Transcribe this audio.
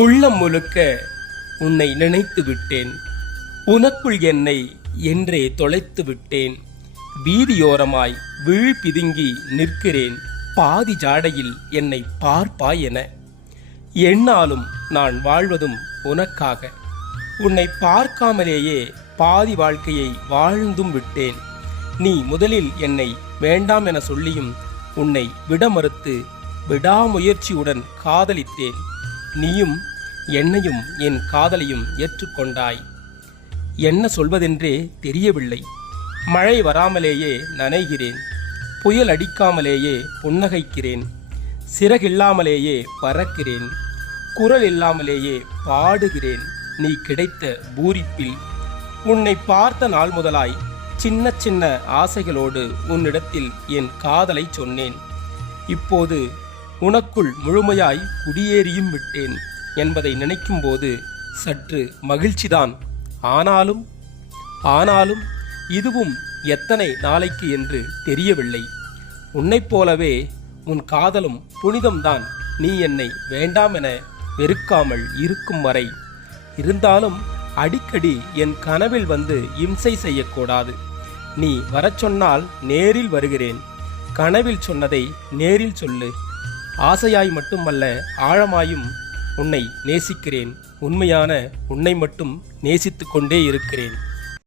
உள்ளம் முழுக்க உன்னை நினைத்து விட்டேன் உனக்குள் என்னை என்றே தொலைத்து விட்டேன் வீதியோரமாய் விழி பிதுங்கி நிற்கிறேன். பாதி ஜாடையில் என்னை பார்ப்பாய் என. எண்ணாலும் நான் வாழ்வதும் உனக்காக. உன்னை பார்க்காமலேயே பாதி வாழ்க்கையை வாழ்ந்தும் விட்டேன். நீ முதலில் என்னை வேண்டாம் என சொல்லியும் உன்னை விட மறுத்து விடாமுயற்சியுடன் காதலித்தேன். நீயும் என்னையும் என் காதலையும் ஏற்றுக்கொண்டாய். என்ன சொல்வதென்றே தெரியவில்லை. மழை வராமலேயே நனைகிறேன். புயல் அடிக்காமலேயே புன்னகைக்கிறேன். சிறகில்லாமலேயே பறக்கிறேன். குரல் இல்லாமலேயே பாடுகிறேன். நீ கிடைத்த பூரிப்பில். உன்னை பார்த்த நாள் முதலாய் சின்ன சின்ன ஆசைகளோடு உன்னிடத்தில் என் காதலை சொன்னேன். இப்போது உனக்குள் முழுமையாய் குடியேறியும் விட்டேன் என்பதை நினைக்கும்போது சற்று மகிழ்ச்சிதான். ஆனாலும் ஆனாலும் இதுவும் எத்தனை நாளைக்கு என்று தெரியவில்லை. உன்னைப் போலவே உன் காதலும் புனிதம்தான். நீ என்னை வேண்டாம் என வெறுக்காமல் இருக்கும் வரை. இருந்தாலும் அடிக்கடி என் கனவில் வந்து இம்சை செய்யக்கூடாது. நீ வரச் சொன்னால் நேரில் வருகிறேன். கனவில் சொன்னதை நேரில் சொல்லு. ஆசையாய் மட்டுமல்ல ஆழமாயும் உன்னை நேசிக்கிறேன். உண்மையான உன்னை மட்டும் நேசித்து கொண்டே இருக்கிறேன்.